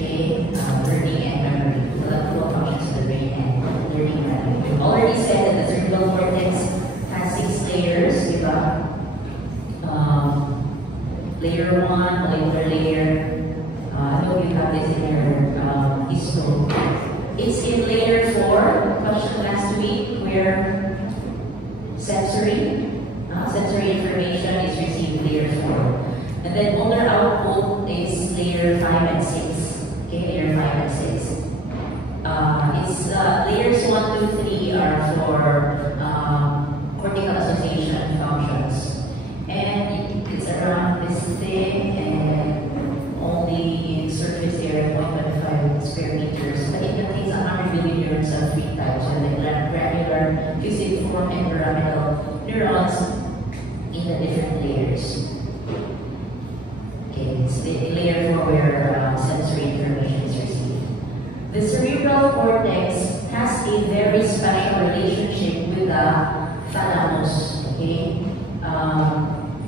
Okay, learning and memory. The full functions of the brain and learning and memory. We've already said that the cerebral cortex has 6 layers, diba? Layer 1, molecular layer. I hope you have this in your history. It's in layer 4, question last week, where sensory information is received layer 4. And then motor output is layer 5 and 6. Okay, layer 5 and 6. It's layers 1, 2, 3 are for cortical association functions. And it's around this thing and only in surface area 1.5 square meters. But it contains 100 billion neurons of 3 types, so the granular, fusiform, and pyramidal neurons in the different layers. Okay, it's the layer 4 where sensory information is received. The cerebral cortex has a very special relationship with the thalamus. Okay,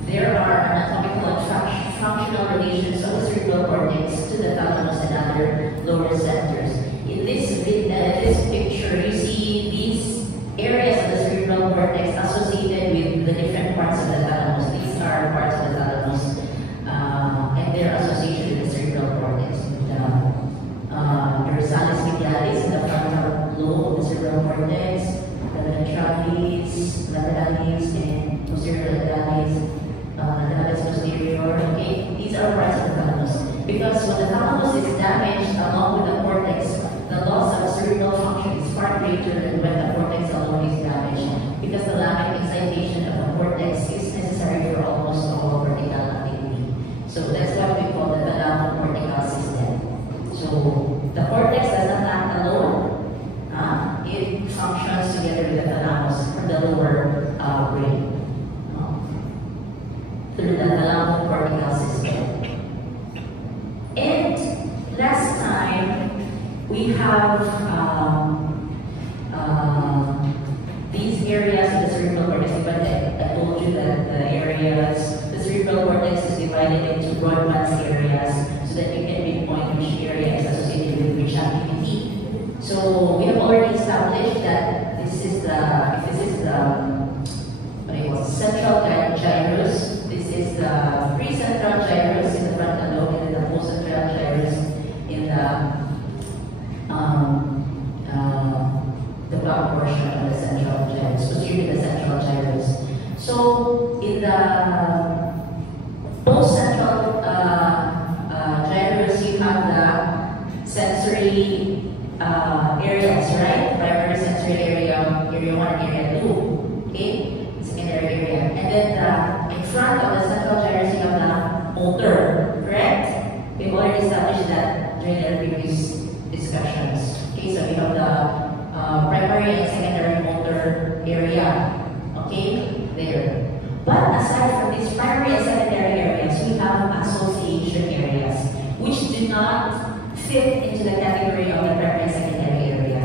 there are anatomical and functional relations of the cerebral cortex to the thalamus and other lower centers. In this picture, you see these areas of the cerebral cortex associated with the different parts of the thalamus. These are parts of the thalamus, and their association with the cerebral cortex. Dorsalis medialis in the frontal lobe of the cerebral cortex, the ventralis, lateralis, and posterior lateralis, lateralis posterior. Okay, these are parts of the thalamus. Because when the thalamus is damaged along with the cortex, the loss of cerebral function is far greater than when the cortex alone is damaged. Because the lack of excitation of the cortex is necessary for almost all cortical activity. So that's why we call it the thalamocortical system. So the cortex does not act alone. It functions together with the thalamus from the lower brain through the thalamocortical system. And last time we have these areas of the cerebral cortex. But I told you that the cerebral cortex is divided into broadband areas so that you can pinpoint which area is associated with which activity. So we have already established that this is the central gyrus. This is the precentral gyrus in the frontal lobe, and the postcentral gyrus in the back portion of the central gyrus, posterior to the central gyrus. So in the postcentral gyrus, you have the sensory areas, right? Primary sensory area, area 1 and area 2. Okay? Secondary area. And then in front of the central gyrus, you have the motor, correct? We've already established that during the previous discussions. Okay, so we have the primary and secondary motor area. Okay, there. But aside from these primary and secondary areas, we have association areas, which do not fit into the category of the primary and secondary area.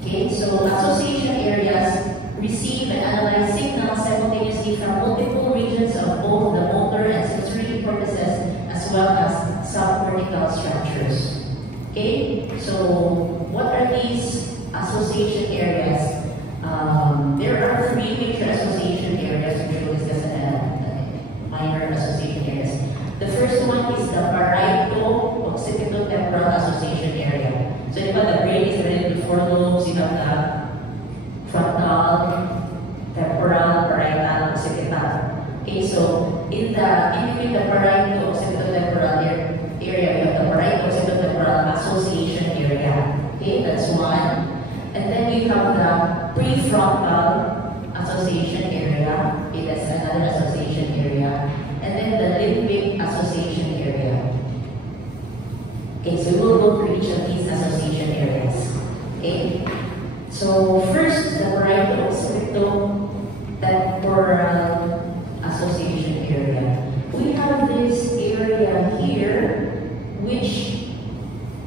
Okay, so association areas receive and analyze signals simultaneously from multiple regions of both the motor and sensory cortices, as well as subcortical structures. Okay, so what are these association areas? There are 3 major association areas, which we'll discuss in minor association areas. The first one is the parieto-occipito-temporal association area. So you have the brain is divided into 4 lobes. You have the frontal, temporal, parietal, occipital. Okay, so in between the parieto-occipito-temporal area, we have the parieto-occipito-temporal association area. Okay, that's one. And then you have the prefrontal association area. Okay, that's another association area. And then the limbic association area. Okay, so we'll go through each of these association areas. Okay, so first, the parieto-occipito-temporal association area. We have this area here, which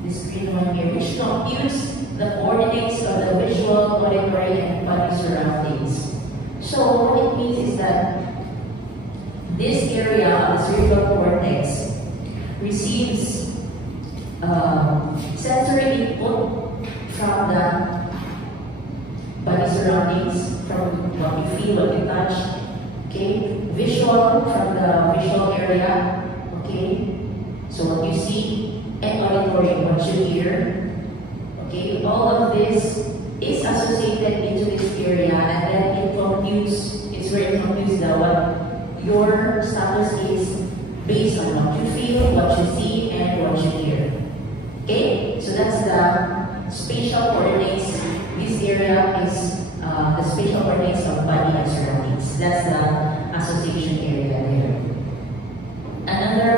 this green one here, which computes the coordinates of the visual, auditory, and body surroundings. So what it means is that this area of the cerebral cortex receives sensory input from the body surroundings, from what you feel, what you touch. Okay, visual from the visual area. Okay, so what you see, and auditory, what you hear. Okay, all of this is associated into this area, and then it computes. It's where it computes the what your status is based on what you feel, what you see, and what you hear. Okay, so that's the spatial coordinates. This area is the spatial coordinates of body and surroundings. That's the association area there. Another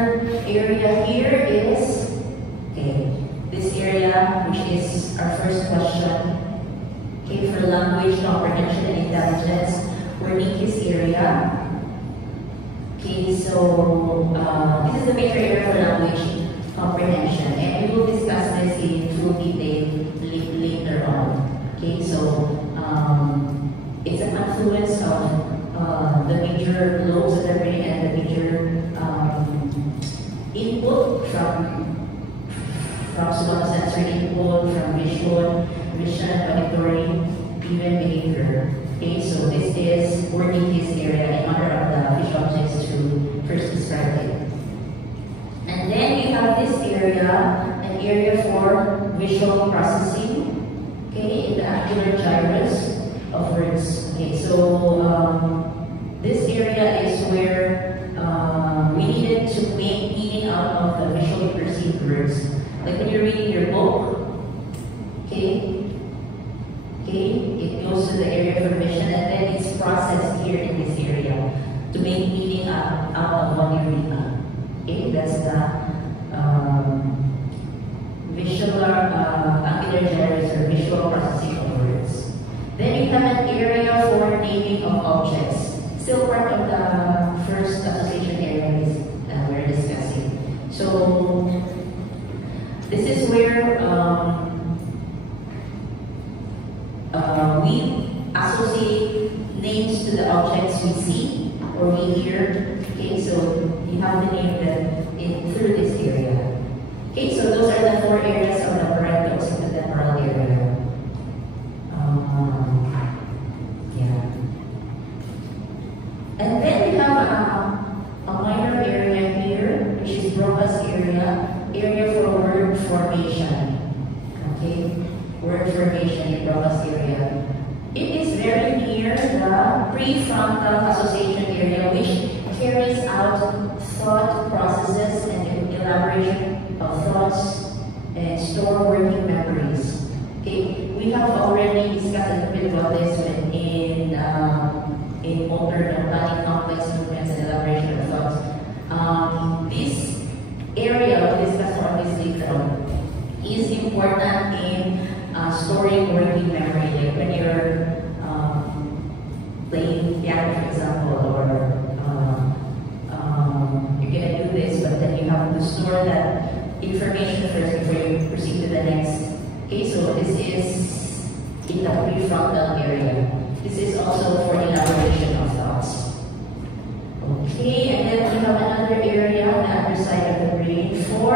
area here is, okay, this area, which is our first question. Okay, for language comprehension and intelligence, Wernicke's area. Okay, so this is the major area for language comprehension, and we will discuss this in full detail later on. Okay, so it's a confluence of the major lobes of the brain and the major input from somatosensory input, from visual, vision, auditory, even behavior. Okay, so this is Wernicke's area in honor of the visual objects to first describe it. And then we have this area, an area for visual processing. Okay, in the angular gyrus of words. Okay, so this area is where we needed to make meaning out of the visually perceived words. Like when you're reading your book, okay, it goes to the area for vision, and then it's processed here in this area to make meaning out of what you're reading. Okay, that's the visual angular gyrus or visual processing of words. Then you have an area for naming of objects. Still part of the first association area we're discussing. So this is where we associate names to the objects we see or we hear. Okay, so you have the name that through this area. Okay, so those are the four areas of the parietal occipital area. And then we have a minor area here, which is Broca's area for word formation. Okay, word formation in Broca's area. It is very near the prefrontal association area, which carries out thought processes and elaboration of thoughts and store working memories. Okay, we have already discussed a little bit about this in motor planning complex movements and elaboration of thoughts. This area we'll discuss more this later on is important in storing working memory. Like when you're playing piano, for example, or you're gonna do this, but then you have to store that information first before you proceed to the next. Okay, so this is in the prefrontal area. This is also for elaboration of thoughts. Okay, and then we have another area on the other side of the brain for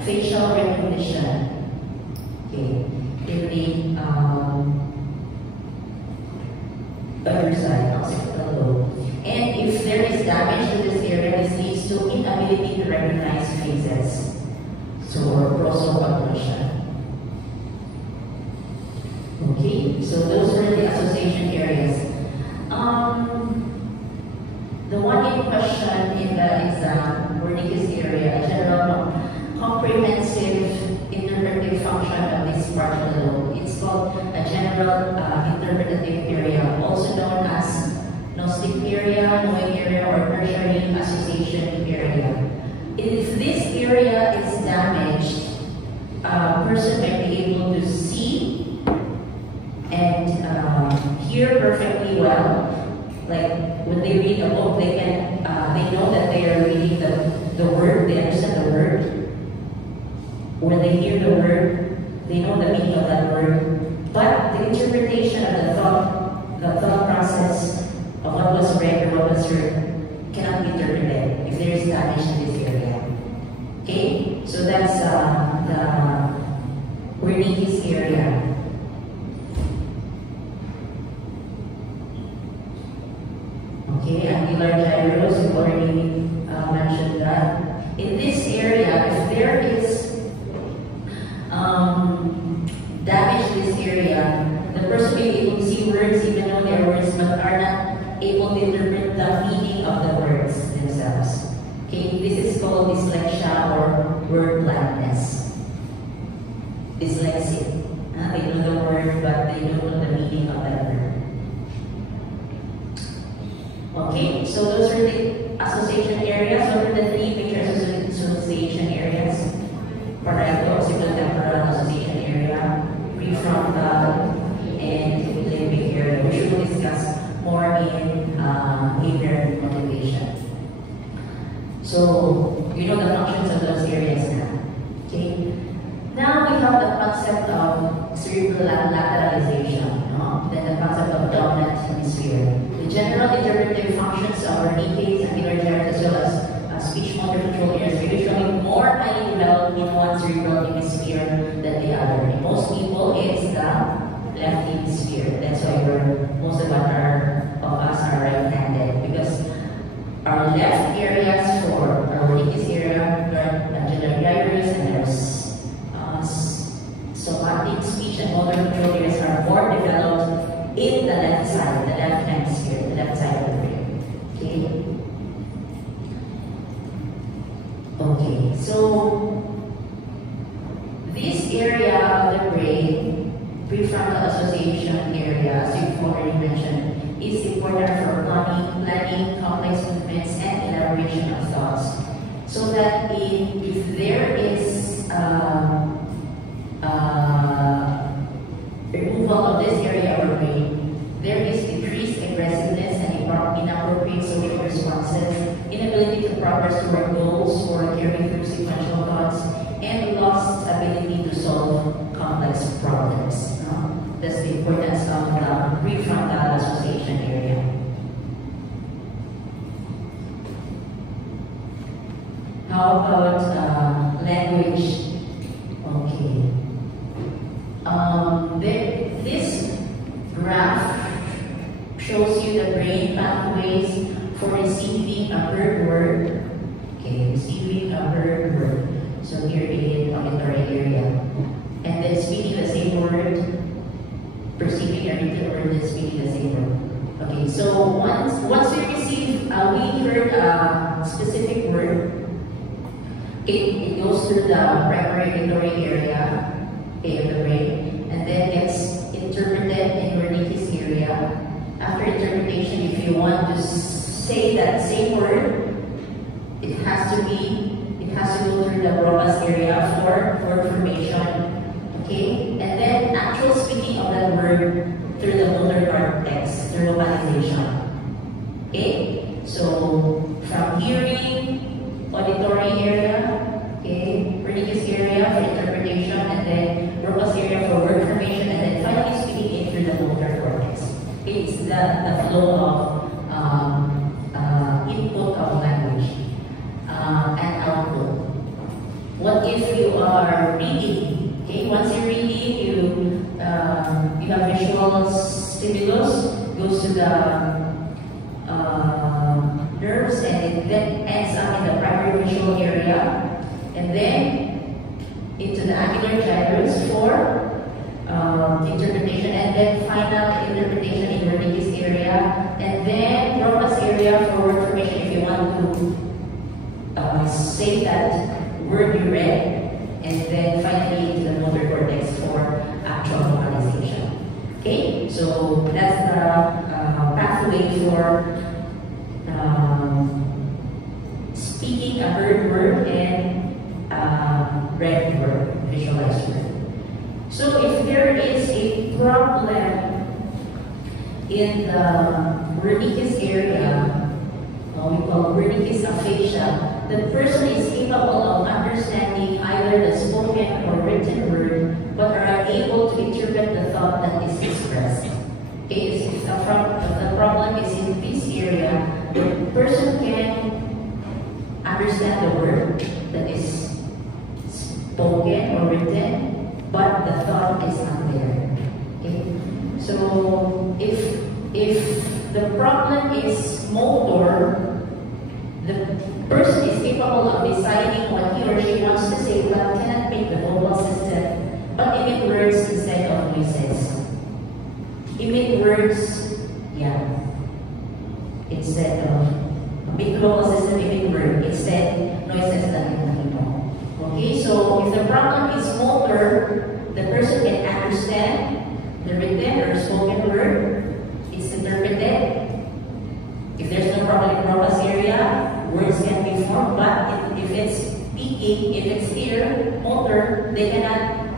facial recognition. Okay, in the other side, occipital lobe. And if there is damage to this area, this leads to inability to recognize faces. So, or prosopagnosia. Okay, so those are the association areas. The one in question in the exam, Wernicke's area, a general comprehensive interpretive function of this part of the lobe. It's called a general interpretative area, also known as gnostic area, knowing area, or tertiary association area. If this area is damaged, a person might be able to see and hear perfectly well. Like when they read a book, they can they know that they are reading the word, they understand the word. When they hear the word, they know the meaning of that word. But the interpretation of the thought process of what was read or what was heard cannot be interpreted if there is damage in this area. Okay, so that's the Wernicke's area. Okay, angular gyros, we've already mentioned that. In this area, if there is damage to this area, the person will be able to see words even though they're words but are not able to interpret the meaning of the words themselves. Okay, this is called dyslexia or word blindness. Dyslexic. They know the word but they don't know the meaning of that word. Okay, so those are the association areas. What are the three major association areas? Parietal, occipital-temporal association area, prefrontal, and limbic area, which we will discuss more in behavior motivation. So, you know the functions of those areas now. Okay? Now we have the concept of cerebral lateralization, then the concept of dominant hemisphere. The general interpretive functions of Wernicke's, angular gyros, as well as speech motor control areas are usually more highly developed in one cerebral hemisphere than the other. In most people, it's the left hemisphere. That's why most of us are right-handed, because our left areas for our Wernicke's area are angular gyros, and there's somatic, speech, and motor control areas are more developed in the left side, the left hemisphere, the left side of the brain. Okay? Okay, so this area of the brain, prefrontal association area, as you've already mentioned, is important for planning complex movements and elaboration of thoughts. So that if there is removal of this area of our brain, there is decreased aggressiveness and inappropriate social responses, inability to progress toward goals or carry through sequential thoughts, and lost ability to solve complex problems. That's the importance of the prefrontal association area. How about language? Okay. This graph shows you the brain pathways for receiving a heard word. Okay, receiving a heard word. So here is auditory area. And then speaking the same word, perceiving a written word, then speaking the same word. Okay, so once we receive, we heard a specific word, it goes through the primary auditory area of the brain, and then gets interpreted in Wernicke's area. After interpretation, if you want to say that same word, it has to go through the Broca's area for word formation. Okay? And then actual speaking of that word through the motor cortex, through vocalization. Okay? So from hearing, auditory area, okay, Wernicke's area for interpretation, and then Broca's area for word formation, and then finally speaking in through the motor cortex. It's the flow of input of language and output. What if you are reading? Okay, once you're reading, you have visual stimulus, goes to the nerves, and it then ends up in the primary visual area, and then into the angular gyros for interpretation, and then final interpretation in Wernicke's area, and then Broca's area for word formation if you want to say that word you read, and then finally into the motor cortex for actual vocalization. Okay, so that's the pathway for speaking a heard word and read word, visualized word. So if there is a problem in the Wernicke's area, we call Wernicke's aphasia, the person is capable of understanding either the spoken or written word, but are unable to interpret the thought that is expressed. Okay, if the problem is in this area, the person can understand the word that is spoken or So if the problem is motor, the person is capable of deciding what he or she wants to say but cannot make the vocal system, but emit words instead of voices. Emit words, yeah, instead of make the vocal system emit word instead noises that you know. Okay, so if the problem is motor, the person can understand the written or spoken word, it's interpreted. If there's no problem in Roma's area, words can be formed, but if it's speaking, if it's ear, motor, they cannot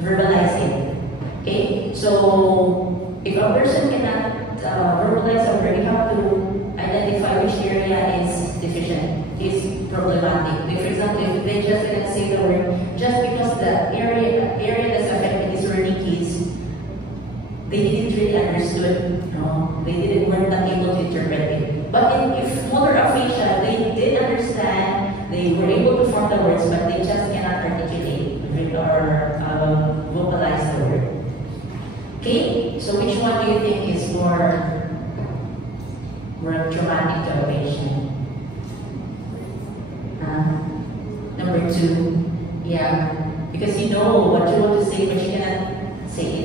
verbalize it. Okay? So, if a person cannot verbalize a word, you have to identify which area is deficient, is problematic. Like for example, if they just cannot say the word, just because the area that's affected is Wernicke's, they didn't really understood, no? They weren't able to interpret it. But if motor aphasia, they did understand, they were able to form the words, but they just cannot articulate or vocalize the word. Okay, so which one do you think is more traumatic to a patient? Number 2, yeah, because you know what you want to say, but you cannot say it.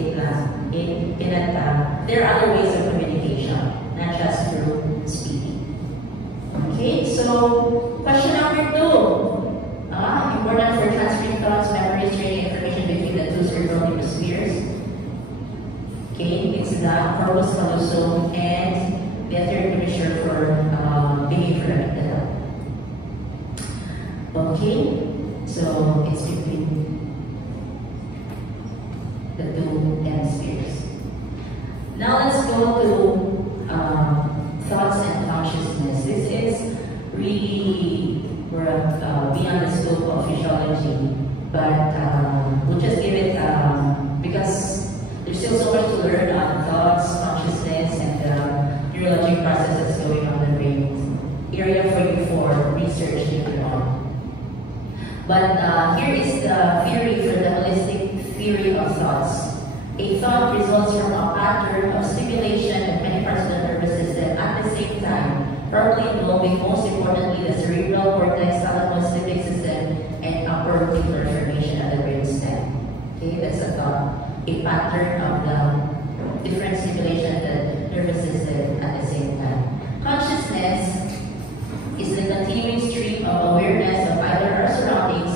There are other ways of communication, not just through speaking. Okay, so question number 2. Important for transferring thoughts, memories, trading information between the two cerebral hemispheres. Okay, it's the corpus callosum and the third hemisphere for behavior. Okay, so it's between the two hemispheres. Now let's go to thoughts and consciousness. This is really beyond the scope of physiology, but we'll just give it because there's still so much to learn on thoughts, consciousness, and neurologic processes going on in the brain. Area for you for research later on. But here is the theory for the holistic theory of thoughts. A thought results from a pattern of stimulation of many parts of the nervous system at the same time, probably involving most importantly the cerebral cortex, thalamus, limbic system, and upper reticular formation of the brain stem. Okay, that's a thought. A pattern of the different stimulation of the nervous system at the same time. Consciousness is the continuing stream of awareness of either our surroundings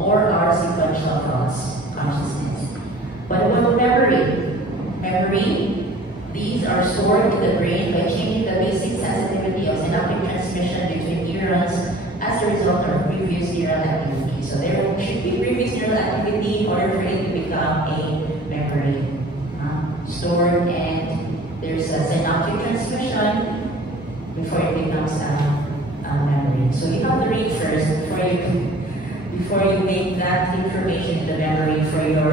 or our sequential thoughts. Consciousness. What about memory? Memory, these are stored in the brain by changing the basic sensitivity of synaptic transmission between neurons as a result of previous neural activity. So there should be previous neural activity in order for it to become a memory. Stored, and there's a synaptic transmission before it becomes a memory. So you have to read first before you make that information the memory for your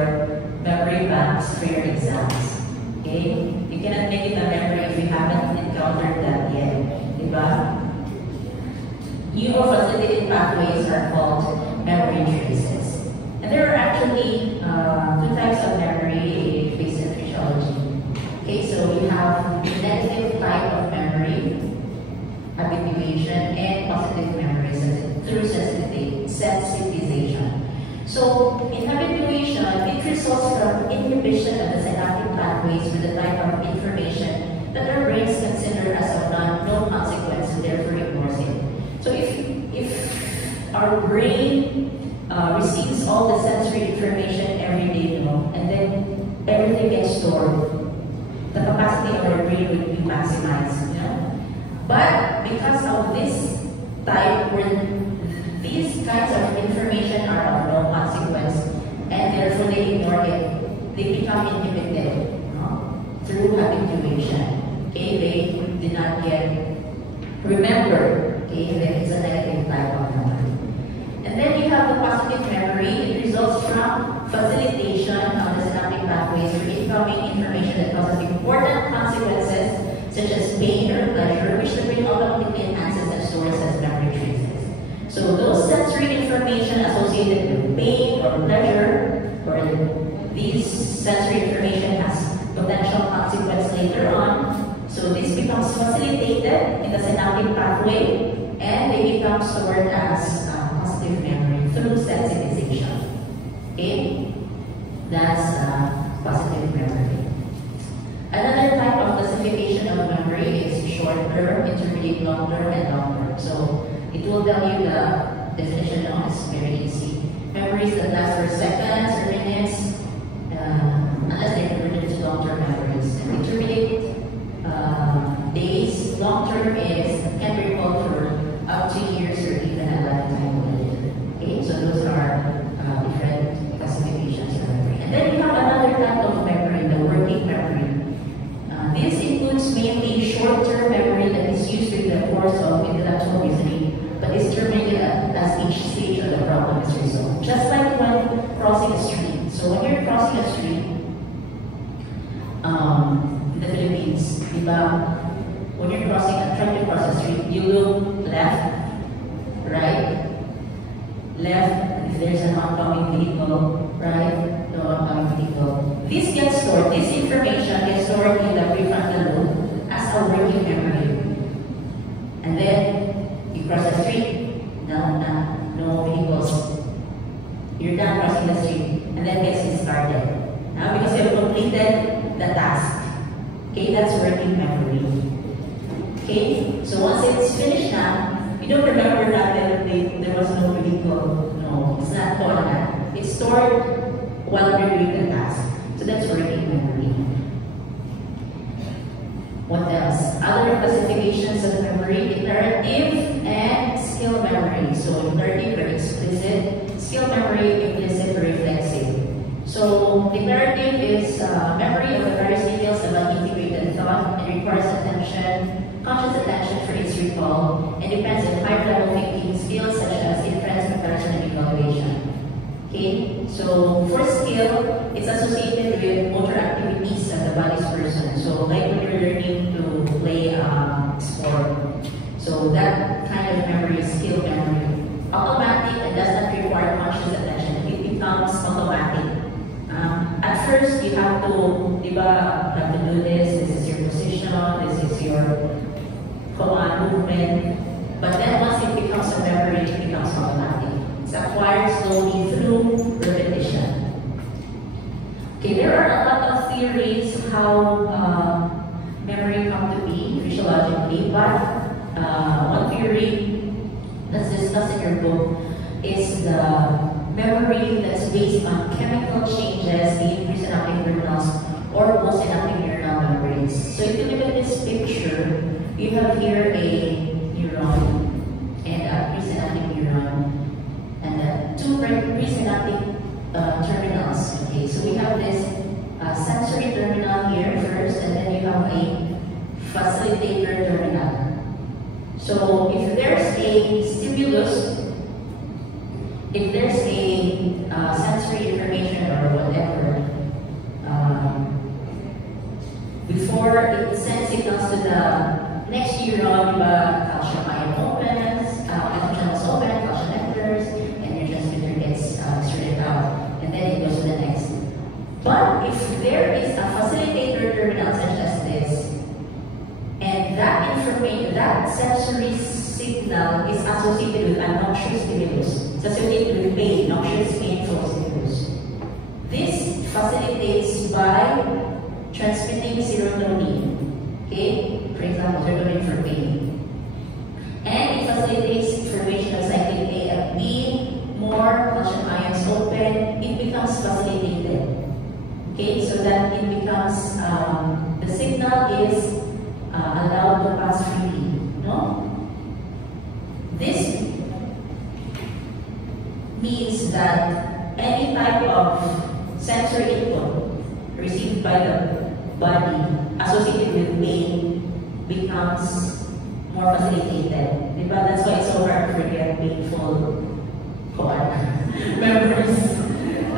memory banks for your exams. Okay? You cannot make it a memory if you haven't encountered that yet. Diba? New or facilitated pathways are called memory traces. And there are actually 2 types of memory based in physiology. Okay, so we have the negative type of memory, habituation, and positive memories through sensitization. So, in habituation, it results from inhibition of the synaptic pathways for the type of information that our brains consider as of no consequence and therefore ignores it. So, if our brain receives all the sensory information every day, and then everything gets stored, the capacity of our brain will be maximized. But because of this type, where these kinds of information are of no consequence, and therefore they ignore it, they become inhibited through habituation. Okay, they did not get remembered. Okay, then it's a negative type of memory. And then you have the positive memory. It results from facilitation of the synaptic pathways for incoming information that causes important consequences, such as pain or pleasure, which the brain automatically enhances and stores as memory traces. So those sensory information associated with pain or pleasure, or these sensory information has potential consequence later on. So this becomes facilitated in the synaptic pathway and they become stored as positive memory through sensitization. Okay? That's positive memory. Another type of classification of memory is short-term, intermediate, long-term, and long-term. So it will tell you the definition now. It's very easy. Memories that last for seconds or minutes, unless they're converted to long-term memories. And intermediate days, long-term is can be recalled for up to years or even a lifetime later. Okay, so those are different classifications of memory. And then we have another type of memory, the working memory. This includes mainly short-term memory that is used during the course of intellectual reasoning, but is terminated as each stage of the problem is resolved. Just like when crossing a street. So when you're crossing a street, in the Philippines, when you're trying to cross a street, you look left, right, left, if there's an oncoming vehicle, right, no oncoming vehicle. This gets stored, this information gets stored in the prefrontal lobe as a working memory. And then you cross the street, no vehicles. You're done crossing the street, and then gets started. Now because you have completed the task. Okay, that's working memory. Okay, so once it's finished now, you don't remember that there was no vehicle. No, it's not stored that. It's stored while you're doing the task. So that's working memory. What else? Other classifications of memory: declarative and skill memory. So declarative or explicit, skill memory, implicit or reflexive. So declarative is memory of the various details of an integrated thought and requires attention, conscious attention for its recall, and depends on higher level thinking skills such as inference, comparison, and evaluation. Okay, so for skill, it's associated with motor activities of the body's person. So like when you're learning to play sport. So that kind of memory is skill memory. Automatic and does not require conscious attention. It becomes automatic. At first, you have to do this. This is your position. This is your command movement. But then once it becomes a memory, it becomes automatic. It's acquired slowly through repetition. Okay, there are a lot of theories how memory come to be physiologically, but one theory that's discussed in your book is the memory that's based on chemical changes in presynaptic terminals or postsynaptic neural membranes. So if you look at this picture, you have here a neuron and a presynaptic neuron and two presynaptic terminals. Okay, so we have this sensory terminal here first, and then you have a facilitator terminal. So if there's a stimulus, if there's a sensory information or whatever, before it sends signals to the next neuron, calcium ion opens, calcium channels open, calcium enters, and your transmitter gets extruded out, and then it goes to the next. But if there is a facilitator terminal such as this, and that information, that sensory signal is associated with a noxious stimulus. It's associated with pain, noxious, painful stimulus. This facilitates by transmitting serotonin. Okay? For example, serotonin for pain. And it facilitates formation of cyclic AMP, more calcium ions open, it becomes facilitated. Okay, so that it becomes, the signal is allowed to pass freely. No? This means that any type of sensory input received by the body associated with pain becomes more facilitated. That's why it's so hard to forget painful memories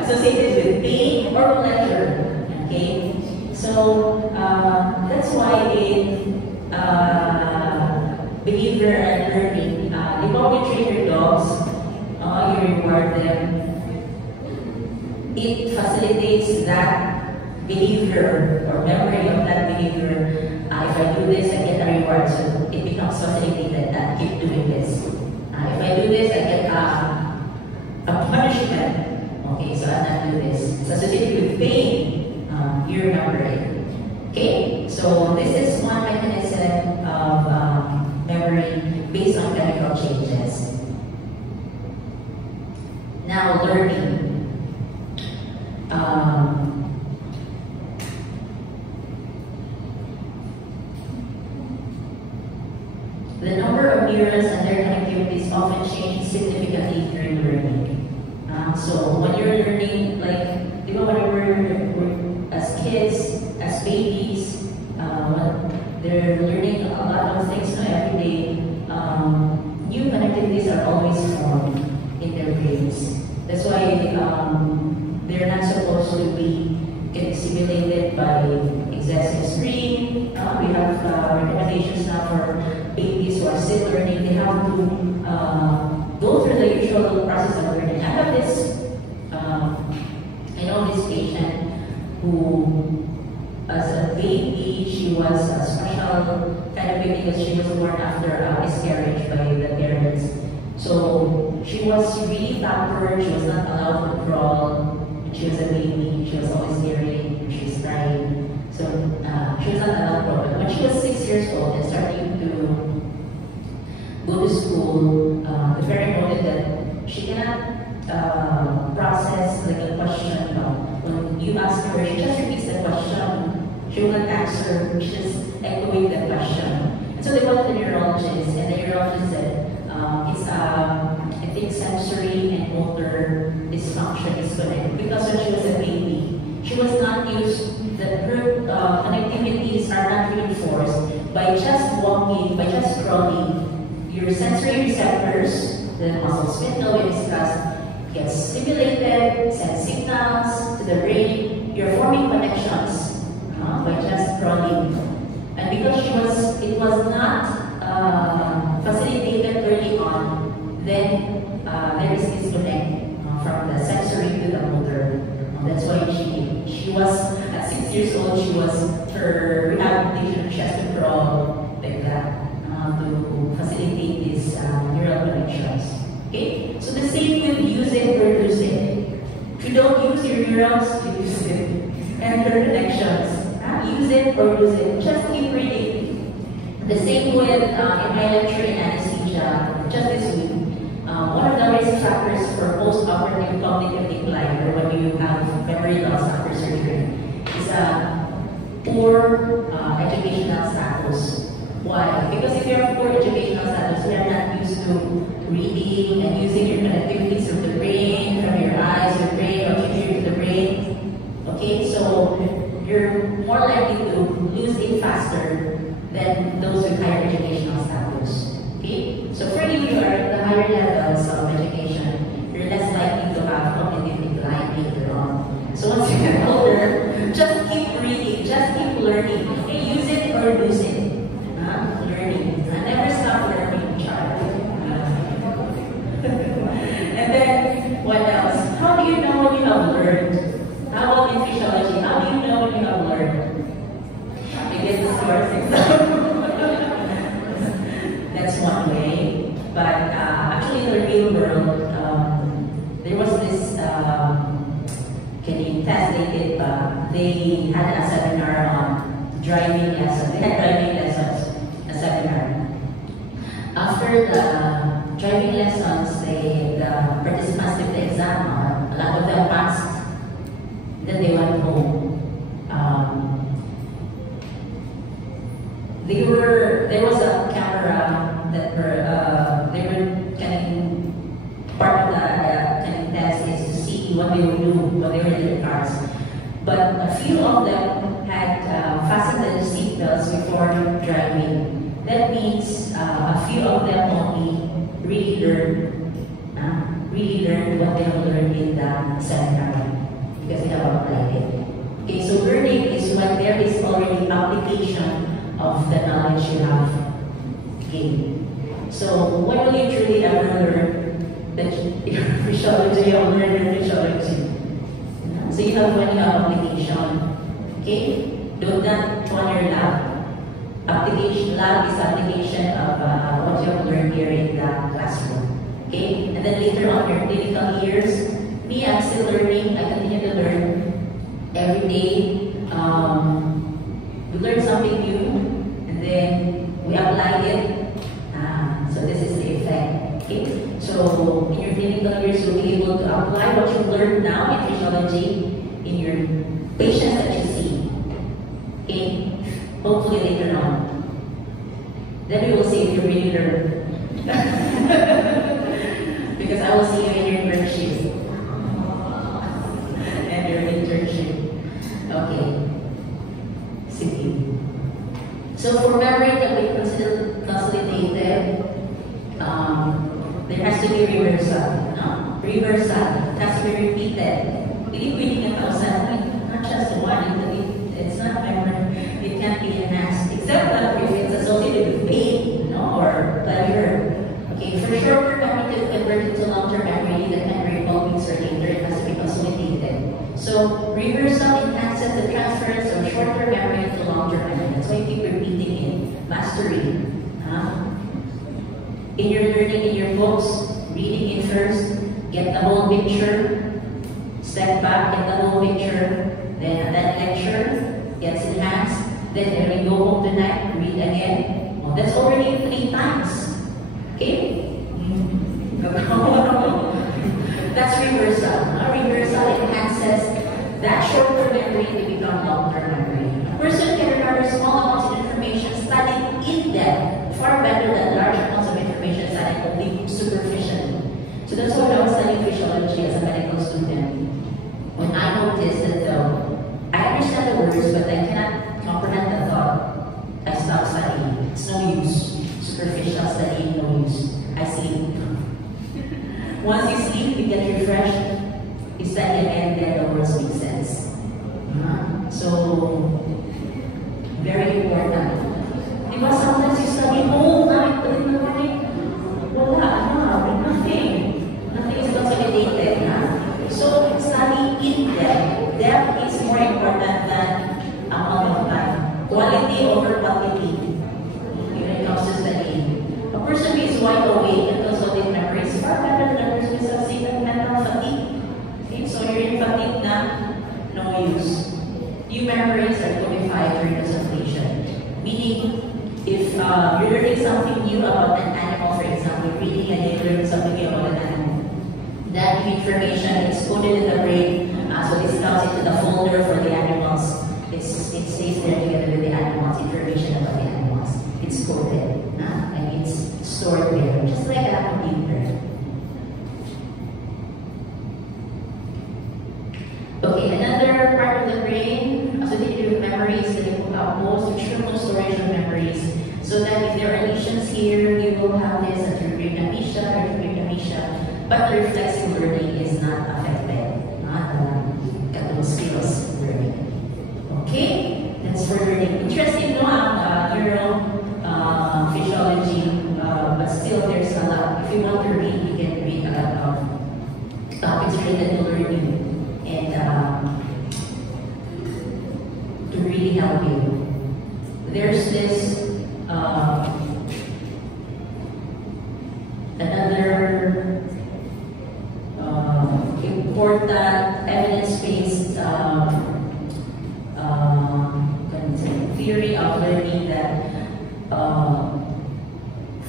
associated with pain or pleasure. Okay? So that's why in behavior and learning, if you train your dogs, you reward them, it facilitates that behavior or memory of that behavior. If I do this, I get a reward, so it becomes facilitated that keep doing this. If I do this, I get a punishment. Okay, so I'm not doing this. It's associated with pain. You remember it. Okay, so this is one mechanism of memory based on chemical changes. Now, learning. The number of neurons and their connectivities often change significantly during learning. So when you're learning, like, you know, when we're as kids, as babies, when they're learning a lot of things every day, new connectivities are always formed in their brains. That's why they're not supposed to be getting stimulated by excessive screen. We have recommendations now for babies who are still learning. They have to go through the usual process of learning. I have this, I know this patient who, as a baby, she was a special kind of baby because she was born after a miscarriage by the parents. So she was really pampered. She was not allowed to crawl. When she was a baby, she was always hearing, she was crying. So she was not allowed to crawl. But when she was 6 years old and starting to go to school, the parent noted that she cannot process like a question. When you ask her, she just repeats the question. She will not answer. She just echoing the question. And so they went to the neurologist, and the neurologist said, it's I think sensory and motor dysfunction is connected because when she was a baby, she was not used. Her connectivities are not reinforced by just walking, by just crawling. Your sensory receptors, the muscle spindle we discussed, gets stimulated, sends signals to the brain. You're forming connections by just crawling. And because it was not facilitated early on, then there is disconnect from the sensory to the motor. That's why she was at 6 years old. Her rehabilitation. She has to crawl like that to facilitate these neural connections. Okay, so the same with use it or lose it. If you don't use your neurons, you use it, and your connections. Use it or lose it. Just keep reading. The same with in my lecture in anesthesia, just this week. One of the risk factors for post-operative cognitive decline, or when you have memory loss after surgery, is a poor educational status. Why? Because if you have poor educational status, you are not used to reading and using your connectivities of the brain, from your eyes, your brain, or to the brain. Okay, so you're more likely to lose it faster than those with higher educational status. Okay? So for you are at the higher levels of education, you're less likely to have cognitive decline later on. So once you get older, just keep reading, just keep learning. Okay? Use it or lose it. Learning. And never stop learning, child. And then, what else? How do you know when you have learned? How about in physiology? How do you know when you have learned? Because it's your exam. That's one way. But actually, in the real world, there was this test they did. They had a seminar on driving lessons. They had driving lessons, a seminar. After the driving lessons, the participants took the exam. A lot of them passed. Then they went home. There was a camera that they were kind of part of the kind of test is to see what they would do when they were in their cars. But a few of them had fastened their seatbelts before driving. That means a few of them only really learned what they have learned in the seminar because they have applied it. Okay, so learning is when there is already application of the knowledge you have gained. So when will you truly ever learn that your physiology or learn your physiology? So you have when you have application Okay? Do not on your lab. Application lab is application of what you have learned here in the classroom. Okay? And then later on your clinical years, me, I'm still learning. I continue to learn every day. We learn something new, and then we apply it. So this is the effect. Okay? So in your clinical years, you'll be able to apply what you learned now in physiology in your patients that you see. Okay? Hopefully later on. Then we will see if you really learn. Because I will see you in your internship. And your internship. Okay. See. So for memory that we consider consolidated, there has to be reversal. No? Reversal. It has to be repeated. Repeating 1,000, not just one. It's not memory. It can't be enhanced. Except that if it's associated with pain, no, or pleasure. Okay, for short-term memory to convert into long-term memory, the memory evolving circuit, it has to be consolidated. So reversal enhances the transference of short-term memory into long-term memory. That's why you keep repeating it. Mastery. In your learning, in your books, reading it first, get the whole picture, step back, get the whole picture, then that lecture gets enhanced, then when you go home tonight, read again. Oh, that's already 3 times. Okay? That's reversal. Reversal enhances that short-term memory to become long-term memory. A person can remember small amounts of information studied in depth far better than large amounts of information studied only superficially. So that's why I was studying physiology as a medical student. When I noticed that though, I understand the words but I cannot comprehend the thought, I stopped studying. It's no use. Superficial studying, no use. I sleep. Once you sleep, you get refreshed, you study again, then the words make sense. So, very important. Because sometimes you study whole night, but in the morning, nothing. Nothing is consolidated. So, study in depth. Depth is more important than amount of time. Quality over quantity when it comes to studying. A person who is wide awake and consolidate memory is far better than a person who is succeeding mental fatigue. Okay? So, you're in fatigue na, no use. New memories are codified during consultation. Meaning, if you're learning something new about an animal, for example, reading and you learn something new about an animal, that information is coded in the brain, so this comes into the folder for the animals. It stays there together with the animals, information about the animals. It's coded, and it's stored there, just like a computer. Okay, another part of the brain associated with memories that you put out most external storage of memories. So that if there are lesions here, you will have this at your brain amnesia, but the reflexive learning is not affected, not capital skills learning. Okay, that's for learning. Interesting, no? Neural physiology, but still there's a lot. If you want to read, you can read a lot of topics related to learning and to really help you. There's this another important evidence-based theory of learning that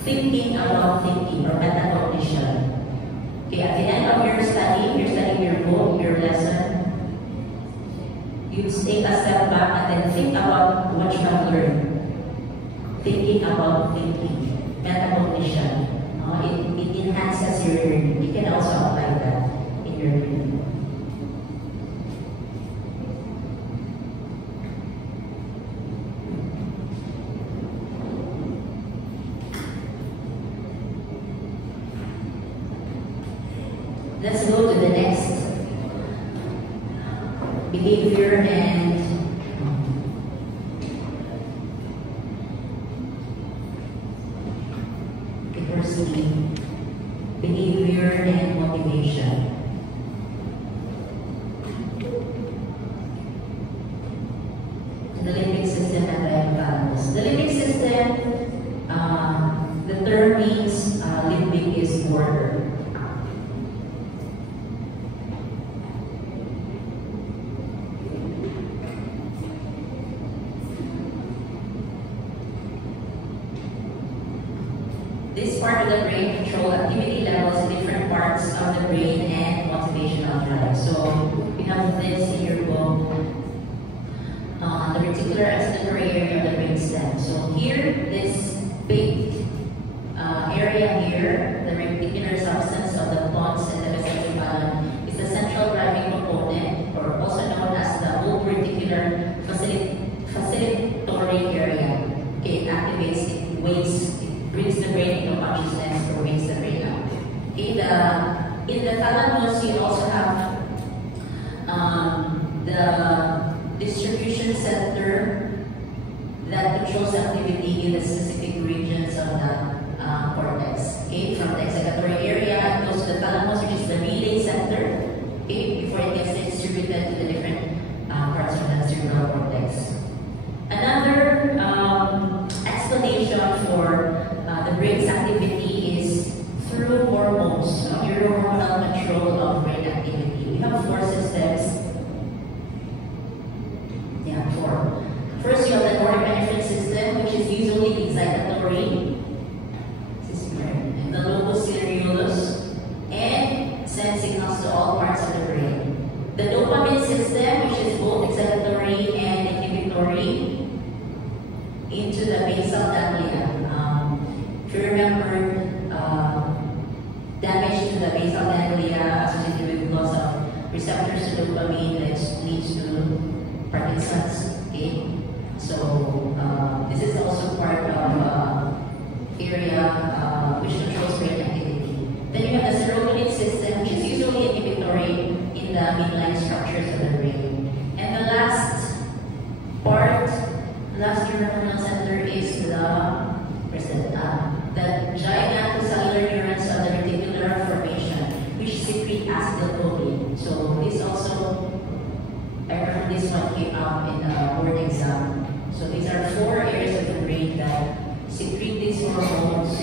thinking about thinking or metacognition. Okay, at the end of your study, you're studying your book, your lesson, you take a step back and then think about what you have learned. Thinking about thinking, metacognition. It enhances your learning. You can also apply that in your learning. Let's go to the next. Behavior and diversity. Behavior and motivation. part of the brain control activity levels in different parts of the brain and motivational drive. So we have this in your book, the reticular acceleratory area of the brainstem. So here, this big area here, the reticular substance of the pons and the mesencephalon, is the central driving component, or also known as the old reticular facilitatory area. Okay, it activates, it wakes, it brings the brain into consciousness, or wakes the brain up. Okay, in the thalamus, you also have the distribution center that controls activity in the specific regions of the cortex. Okay, from the excitatory area, it goes to the thalamus, which is the relay center. Okay, before it gets distributed to the different parts of the cerebral cortex. Another explanation for the brain's activity is through hormones, neurohormonal control of brain activity. We have 4 systems. Yeah, 4. First, you have the norepinephrine system, which is usually excitatory. The locus cerebrus, and sends signals to all parts of the brain. The dopamine system, which is both excitatory and inhibitory, into the basal ganglia. If you remember, damage to the basal ganglia associated with loss of receptors to dopamine leads to Parkinson's. Okay, so this is also part of area which controls brain activity. Then you have the serotonin system, which is usually inhibitory in the midline structures of the brain. And the last part, last neuronal center is the gynatocellular neurons of the reticular formation, which secrete acetylcholine. So this also, I remember this one came up in the board exam. So these are 4 areas of the brain that secrete these hormones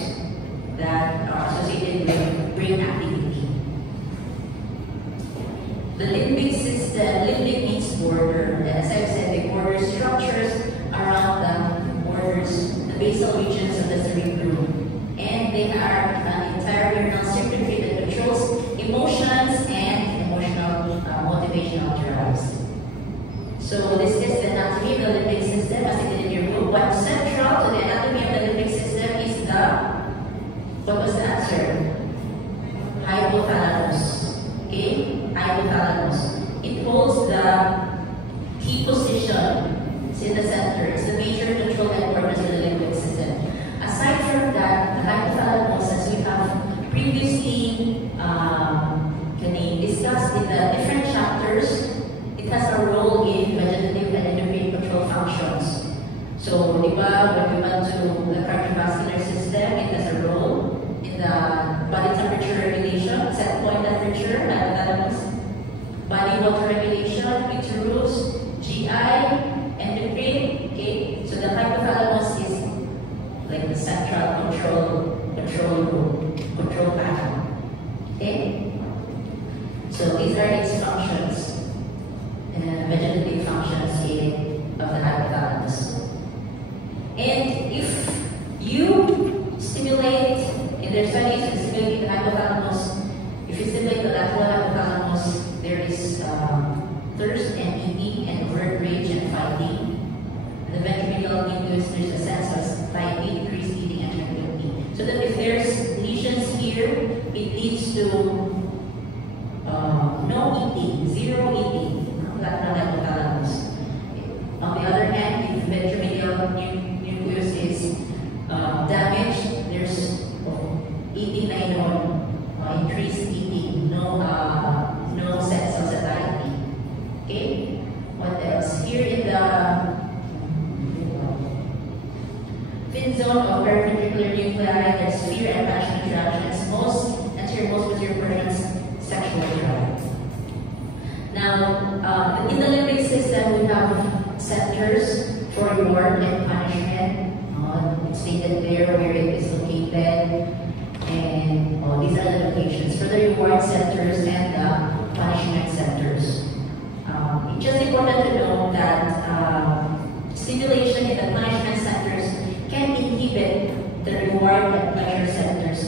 that are associated with brain activity. The limbic system, limbic means border. As I've said, they border structures around the borders, the basal regions of the cerebrum. And they are an entire neuronal circuitry that controls emotions and emotional motivational drives. So this is the anatomy of the limbic system as it is in your book. What's central to the anatomy of the limbic system is what was the answer? Hypothalamus. Okay? Hypothalamus. It holds the key position. It's in the center. It's the major control headquarters of the limbic system. Aside from that, the hypothalamus, as we have previously discussed in the different chapters, it has a role in vegetative and endocrine control functions. So, when we went to the cardiovascular system, it has a role in the body temperature regulation, set point temperature, hypothalamus, body water regulation, uterus, GI, endocrine. Okay, so the hypothalamus is like the central control panel. Okay, so these are its functions, vegetative functions of the hypothalamus. And if you stimulate, in their studies, you stimulate the hypothalamus, if you stimulate the lateral hypothalamus, there is thirst and eating and word rage and fighting. The ventricular nucleus, there's a sense of fighting, increased eating and tranquility. So that if there's lesions here, it leads to no eating, zero eating, lateral hypothalamus. On the other hand, if ventricular nucleus is damaged, there's eating increased eating, no sense of satiety. Okay, what else? Here in the thin zone of periventricular nuclei, there's fear and passion reactions. Most with your person's sexual drive. Now, in the limbic system, we have centers for reward and punishment. It's stated there where it is located, and these are the locations for the reward centers and the punishment centers. It's just important to know that stimulation in the punishment centers can inhibit the reward and pleasure centers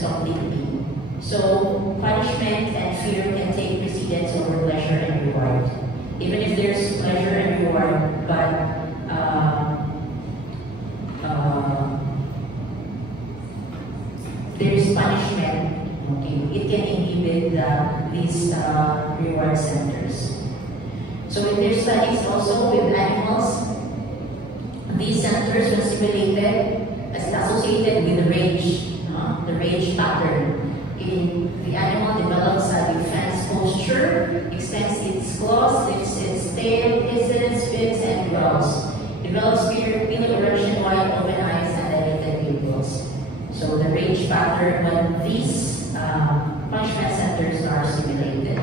So punishment and fear can take precedence over pleasure and reward. Even if there's pleasure and reward, but there is punishment, okay, it can inhibit these reward centers. So in their studies also with animals, these centers were stimulated as associated with the rage pattern. The animal develops a defense posture, extends its claws, lifts its tail, hisses, spits, and growls. Develops pillow erection, wide open eyes, and dilated pupils. So the rage factor when these punishment centers are stimulated.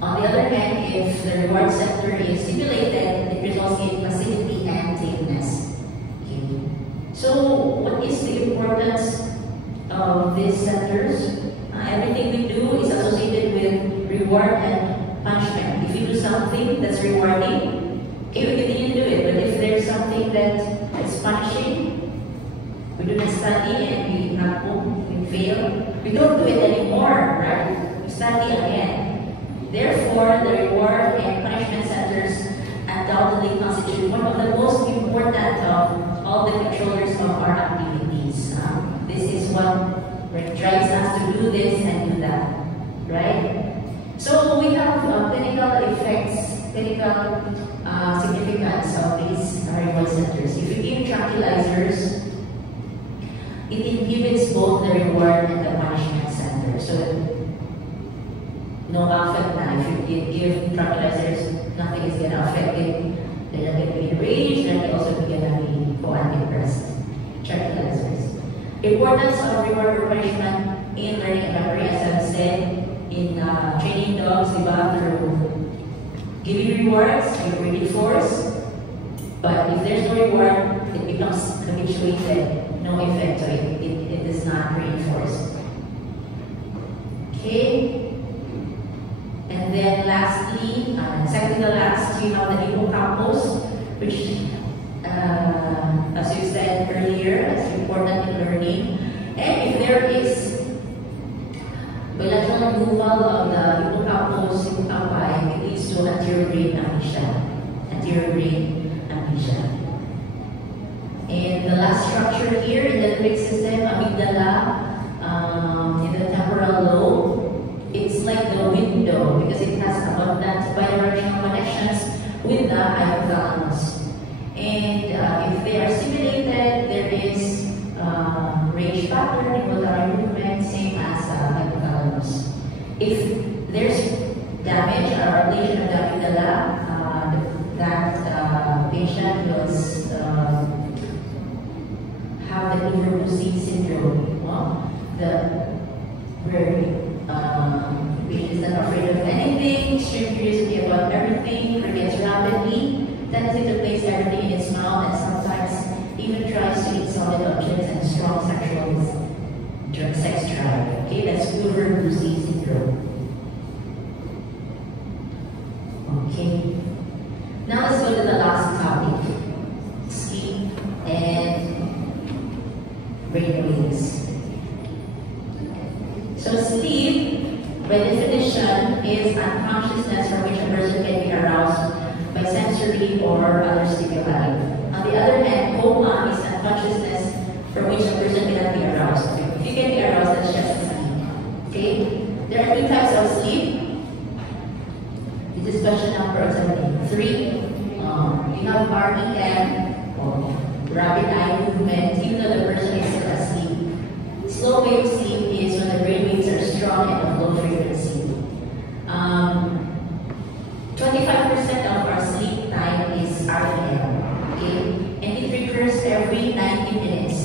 On the other hand, if the reward center is stimulated, it results in passivity and tameness. Okay. So what is the importance of these centers? Everything we do is associated with reward and punishment. If you do something that's rewarding, okay, we continue to do it. But if there's something that's punishing, we do not study and we fail, we don't do it anymore, right? We study again. Therefore, the reward and punishment centers undoubtedly constitute one of the most important of all the controllers of our activities. This is what drives us to do this and do that, right? So we have clinical effects, clinical significance of these reward centers. If you give tranquilizers, it inhibits both the reward and the punishment center. So no affect now. If you give tranquilizers, nothing is going to affect it. They're not going to be enraged, and they're also going to be co-antidepressant tranquilizers. Importance of reward or punishment in learning and memory, as I've said, in training dogs, through giving rewards, you reinforce. But if there's no reward, it becomes habituated, no effect, so it is not reinforced. Okay? And then lastly, second to last, you have the hippocampus, which, as you said earlier, is important in learning. And if there is bilateral removal of the hippocampus, hippocampi, it leads to anterior brain amnesia. Anterior brain amnesia. And the last structure here in the limbic system, amygdala, in the temporal lobe, it's like the window because it has abundant bidirectional connections with the hypothalamus. And if they are stimulated, there is rage pattern, involuntary movement, same as hypothalamus. If there's damage or lesion of the amygdala, that patient will have the Kluver-Bucy syndrome. Patient is not afraid of anything, extreme curiosity about everything, forgets rapidly, tendency to place everything in its mouth, and sometimes even tries to eat solid objects, and strong sexual sex drive. Okay, that's Kluver-Bucy syndrome. Okay. Now let's go to the last topic, sleep and brainwaves. So sleep, by definition, is unconsciousness from which a person can be aroused by sensory or other stimuli. On the other hand, coma is unconsciousness from which a person cannot be aroused. If you can be aroused, that's just sleep. Okay? There are two types of sleep. This is question number 73. You have REM, or rapid eye movement, even though the person is still asleep. Slow wave sleep is when the brain waves are strong and of low frequency. 25% of our sleep time is REM, okay? And it recurs every 90 minutes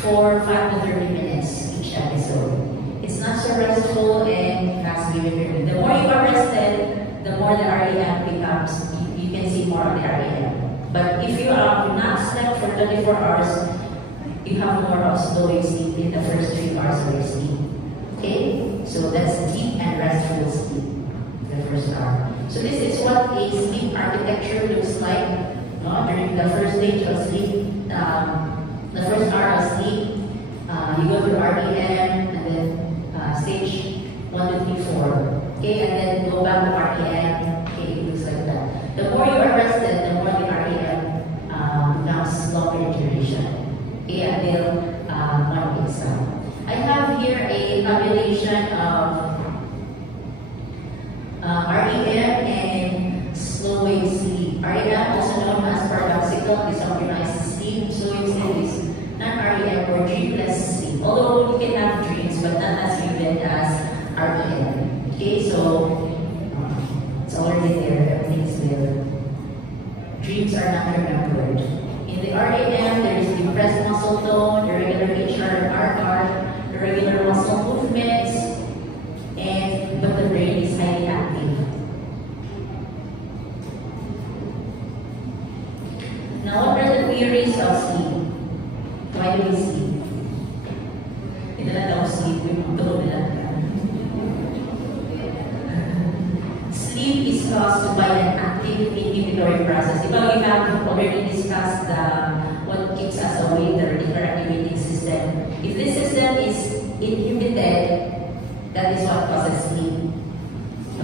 for 5 to 30 minutes each episode. It's not so restful and has to be very. The more you are rested, the more the REM becomes. You can see more of the REM. But if you are not slept for 24 hours, you have more of slow wave sleep in the first 3 hours of your sleep. Okay? So that's deep and restful sleep, the first hour. So this is what a sleep architecture looks like during the first stage of sleep, the first hour of sleep. You go through REM and then stage 1, 2, 3, 4. Okay, and then go back to REM. Okay, it looks like that. The more you are rested, the more the REM becomes longer duration. Okay, until one exam. I have here a tabulation of REM and slow wave sleep. REM, also known as paradoxical disorganized sleep. Slow wave sleep is non-REM or dreamless sleep. Although you can have dreams, but not as vivid as REM. Okay, so it's already there. Everything is there. Dreams are not remembered. In the REM, there is depressed muscle tone, irregular HRR, irregular muscle movements, but the brain is highly active. Now, what are the theories of sleep? Why do we sleep? Ito na daw sleep, yung tulog nila. Sleep is caused by an active inhibitory process. We have already discussed what keeps us awake, the reticular activating system. If this system is inhibited, that is what causes sleep.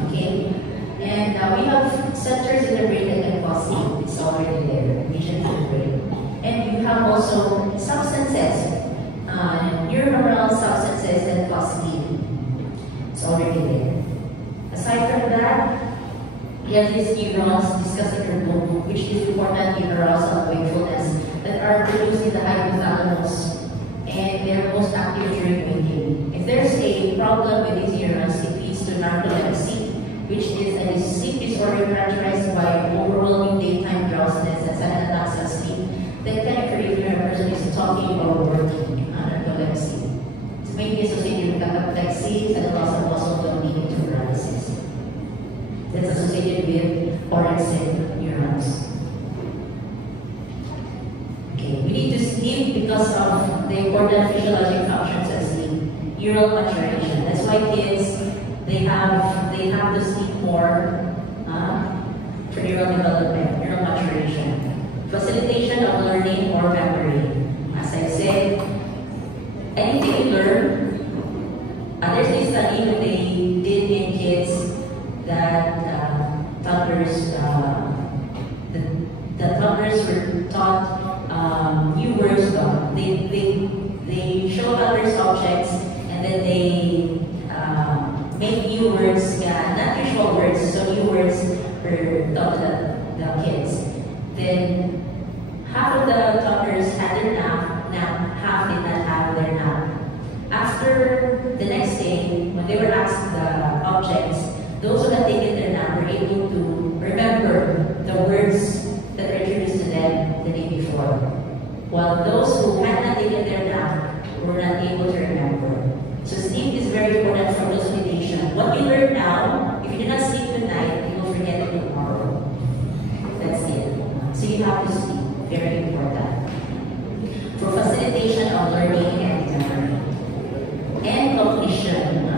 Okay? And we have centers in the brain that can cause sleep. It's already there, regions in the brain. And you have also substances, neuronal substances that cause sleep. It's already there. Aside from that, we have these neurons discussed in your book, which is important in arousal and wakefulness, that are produced in the hypothalamus, and they are most active during waking. If there's a problem with these neurons, it leads to narcolepsy, which is a sleep disorder characterized by overwhelming daytime drowsiness and sudden attacks of sleep that can occur if a person is talking or working. Narcolepsy. It may be associated with cataplexy and loss of muscle tone leading to paralysis. That's associated with orexin neurons. Okay, we need to sleep because of the important physiologic functions of sleep. Neural maturation. That's why kids they have to sleep more for neural development, neural maturation. Facilitation of learning or memory. As I said, anything you learn, there's this study that they did in kids that toddlers, the toddlers were taught new words. They show toddlers objects and then they make new words, not usual words, so new words were taught to the kids. Then half of the toddlers had their nap, half did not have their nap. After the next day, when they were asked the objects, those who had taken their nap were able to remember the words that were introduced to them the day before, while those who had not taken their nap were not able to remember. So sleep is very important for hallucination. What you learn now, if you do not sleep tonight, you will forget it tomorrow. That's it. So you have to sleep. Very important. For facilitation of learning and memory. And cognition.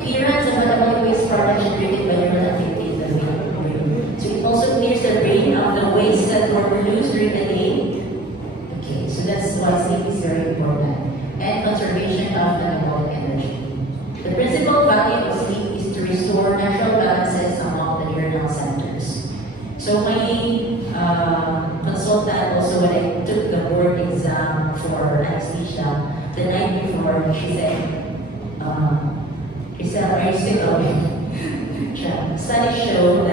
Clearance of metabolic waste products generated by neural activity in the brain. So it also clears the brain of the waste that were produced during the day. Okay, so that's why sleep is very important. And conservation of metabolic energy. The principal value of sleep is to restore natural balances among the neuronal centers. So my consultant also, when I took the board exam for anesthesia, the night before, she said, are you still awake? Studies show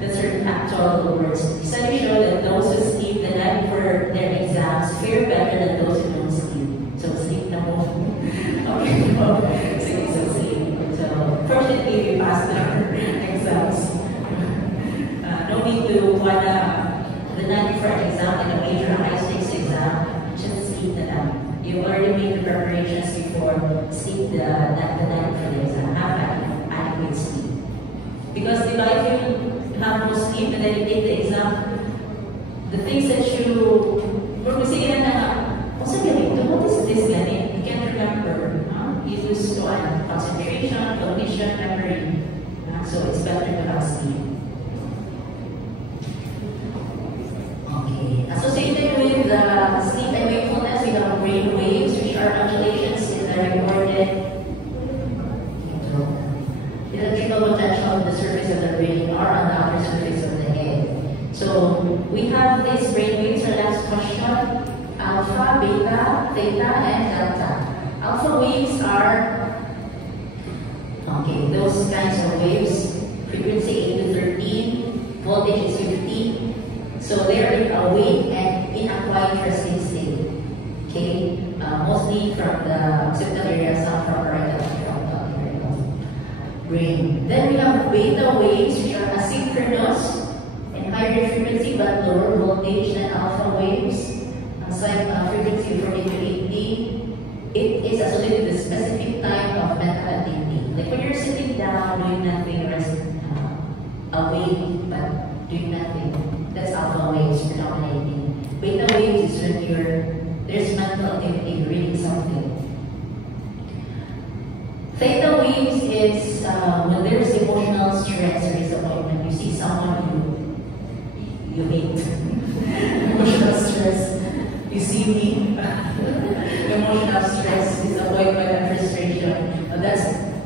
that's her actual words. Studies show that those who sleep the night before their exams fare better than those who don't sleep. So sleep na mo. Okay, so sleep. So fortunately, we passed our exams. No need to the night before an exam, in a major high-stakes exam, just sleep the night. You already made the preparations before, sleep the night before the exam. Have adequate sleep. Because if you have no sleep and then you take the exam, the things that you what is this ganit? You can't remember. You lose to concentration, cognition, memory. So it's better to have sleep. Okay. Associated with sleep and wakefulness, we have brain waves. stable potential of the surface of the brain are on the outer surface of the head. So we have these brainwaves. Our last question: alpha, beta, theta, and delta. Alpha waves are those kinds of waves. Frequency 8 to 13, voltage is 50. So they're awake and in a quiet resting state. Okay, mostly from the occipital area, some from parietal area of brain. Then we have beta waves, which are asynchronous and higher frequency but lower voltage than alpha waves. Like frequency from 8 to 80, it is associated with a specific type of mental activity. Like when you're sitting down doing nothing, awake but doing nothing. That's alpha waves predominating. Beta waves is when there's mental activity, reading something. Theta waves is when there's emotional stress or disappointment. You see someone you hate. Emotional stress. You see me. Emotional stress, disappointment, and frustration.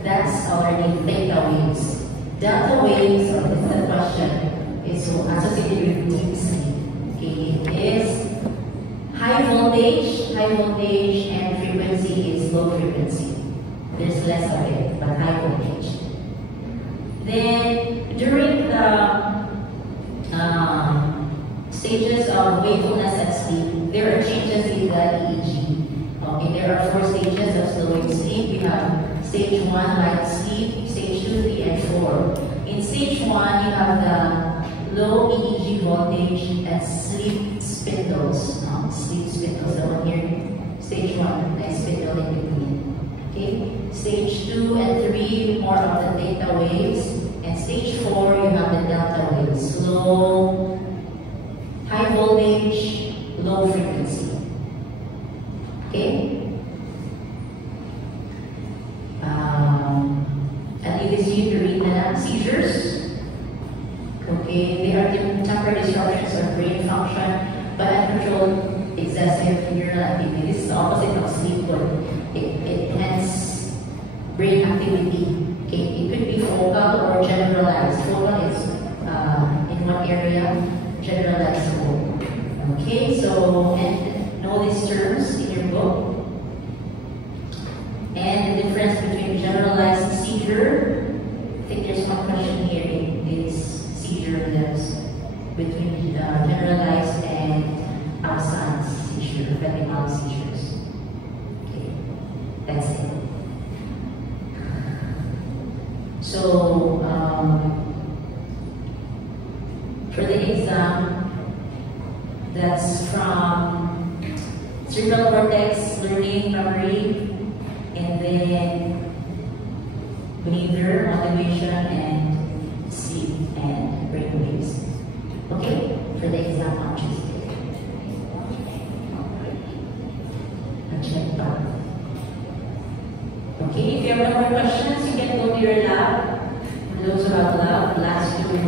That's already theta waves. Delta waves, or this is the question, is associated with deep sleep. Okay, it is high voltage, and frequency is low frequency. There's less of it, but high voltage. Then during the stages of wakefulness and sleep, there are changes in the EEG. Okay, there are 4 stages of slow wave sleep. We have stage 1, light sleep, stage 2, 3, and 4. In stage 1, you have the low EEG voltage and sleep spindles. Sleep spindles, the one here. Stage 1, nice spindle in between. Okay, stage 2 and 3, more of the theta waves. And stage 4, you have the delta waves. Slow, high voltage, low frequency. Okay? And it is you to read the seizures. Okay, they are temporary disruptions of brain function, but uncontrolled excessive neural activity. This is the opposite of sleep work. It enhances brain activity. Okay, it could be focal or generalized. Focal is in one area, generalized whole. Okay, so and know these terms in your book. And the difference between generalized seizure, I think there's one question here in this seizure that's between generalized and absence seizure, retinal seizures. Okay, that's it. So, for the exam, that's from cerebral cortex, learning, memory, and then behavior, motivation, and sleep and brain waves. Okay, for the exam on Tuesday. Check out. Okay, if you have no more questions, you can go to your lab. For those who have lab, last 2